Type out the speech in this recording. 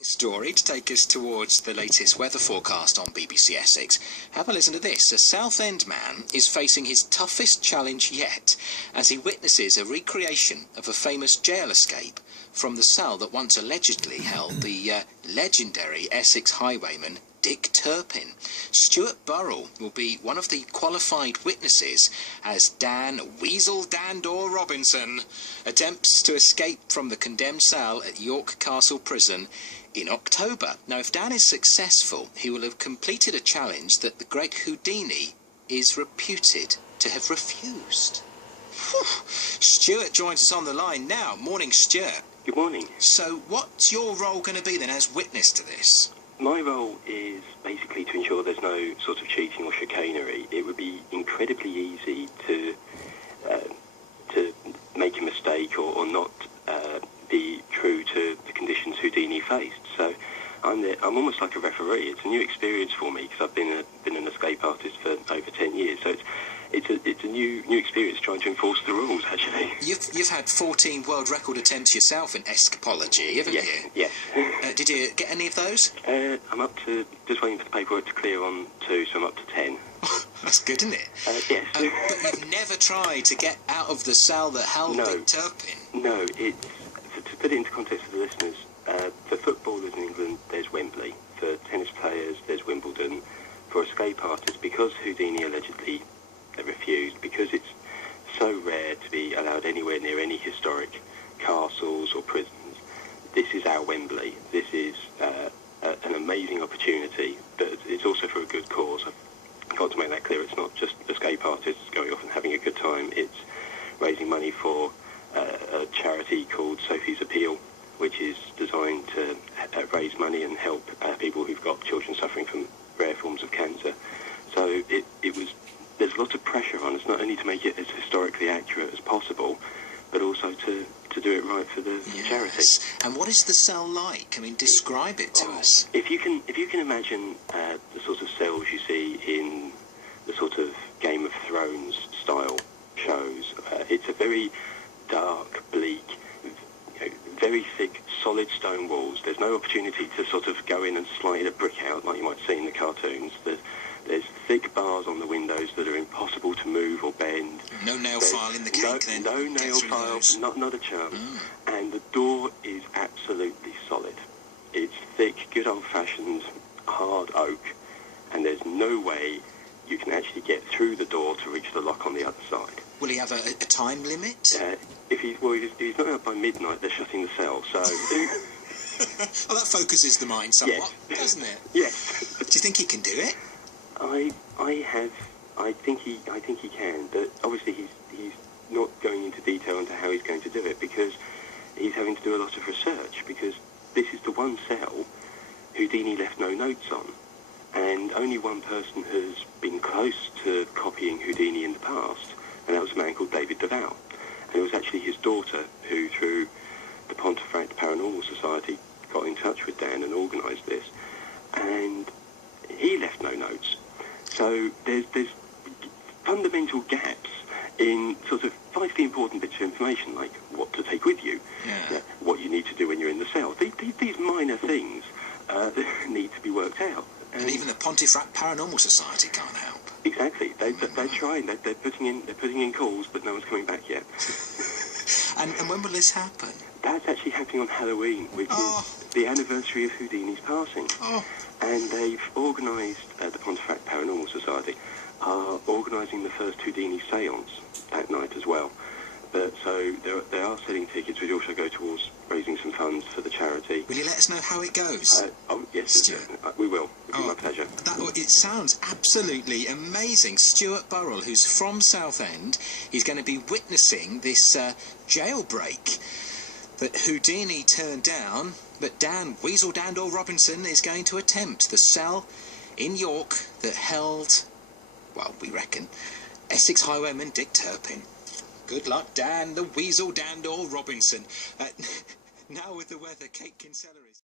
Story to take us towards the latest weather forecast on BBC Essex. Have a listen to this. A Southend man is facing his toughest challenge yet as he witnesses a recreation of a famous jail escape from the cell that once allegedly held the legendary Essex highwayman Dick Turpin. Stuart Burrell will be one of the qualified witnesses as Dan Weasel Dandaw Robinson attempts to escape from the condemned cell at York Castle Prison in October. Now, if Dan is successful, he will have completed a challenge that the great Houdini is reputed to have refused. Whew. Stuart joins us on the line now. Morning, Stuart. Good morning. So, what's your role going to be then as witness to this? My role is basically to ensure there's no sort of cheating or chicanery. It would be incredibly easy to make a mistake or not be true to the conditions Houdini faced. So I'm almost like a referee. It's a new experience for me because I've been an escape artist for over 10 years. So it's a new experience trying to enforce the rules, actually. You've had 14 world record attempts yourself in Escapology, haven't you? Yes. Did you get any of those? I'm up to, just waiting for the paperwork to clear on 2, so I'm up to 10. That's good, isn't it? Yes. But you've never tried to get out of the cell that held Dick Turpin? No, to put it into context for the listeners, for footballers in England, there's Wembley. For tennis players, there's Wimbledon. For escape artists, because Houdini allegedly refused, because it's so rare to be allowed anywhere near any historic castles or prisons, this is our Wembley. This is an amazing opportunity, but it's also for a good cause. I've got to make that clear. It's not just escape artists going off and having a good time. It's raising money for a charity called Sophie's Appeal, which is designed to raise money and help people who've got children suffering from rare forms of cancer. So there's lots of pressure on us, not only to make it as historically accurate as possible, but also to do it right for the charity. And what is the cell like? I mean, describe it to us. If you can imagine the sort of cells you see in the sort of Game of Thrones style shows, it's a very dark, bleak, very thick, solid stone walls. There's no opportunity to sort of go in and slide a brick out like you might see in the cartoons. There's thick bars on the windows that are impossible to move or bend. No nail file in the cake then? No nail file, not a chance. And the door is absolutely solid. It's thick, good old-fashioned, hard oak, and there's no way you can actually get through the door to reach the lock on the other side. Will he have a time limit? If he's not out by midnight, they're shutting the cell, so... Well, that focuses the mind somewhat, doesn't it? Yes. Do you think he can do it? I think he can, but obviously he's not going into detail into how he's going to do it because he's having to do a lot of research, because this is the one cell Houdini left no notes on, and only one person has been close to copying Houdini in the past, and that was a man called De-Val. And it was actually his daughter who, through the Pontefract Paranormal Society, got in touch with Dan and organised this, and he left no notes. So there's fundamental gaps in sort of vitally important bits of information, like what to take with you, what you need to do when you're in the cell. These minor things need to be worked out. And even the Pontefract Paranormal Society can't help. Exactly. They're trying. They're putting in calls, but no one's coming back yet. And when will this happen? That's actually happening on Halloween, which is the anniversary of Houdini's passing. And they've organised, the Pontefract Paranormal Society are organising the first Houdini seance that night as well. But so they are selling tickets, which also go towards raising some funds for the charity. Will you let us know how it goes? Yes, Stuart. We will. It'll be my pleasure. It sounds absolutely amazing. Stuart Burrell, who's from Southend, he's going to be witnessing this jailbreak that Houdini turned down, but Dan Weasel Dandaw Robinson is going to attempt. The cell in York that held, well, we reckon, Essex highwayman Dick Turpin. Good luck, Dan, the Weasel Dandaw Robinson. Now with the weather, Kate Kinsella is...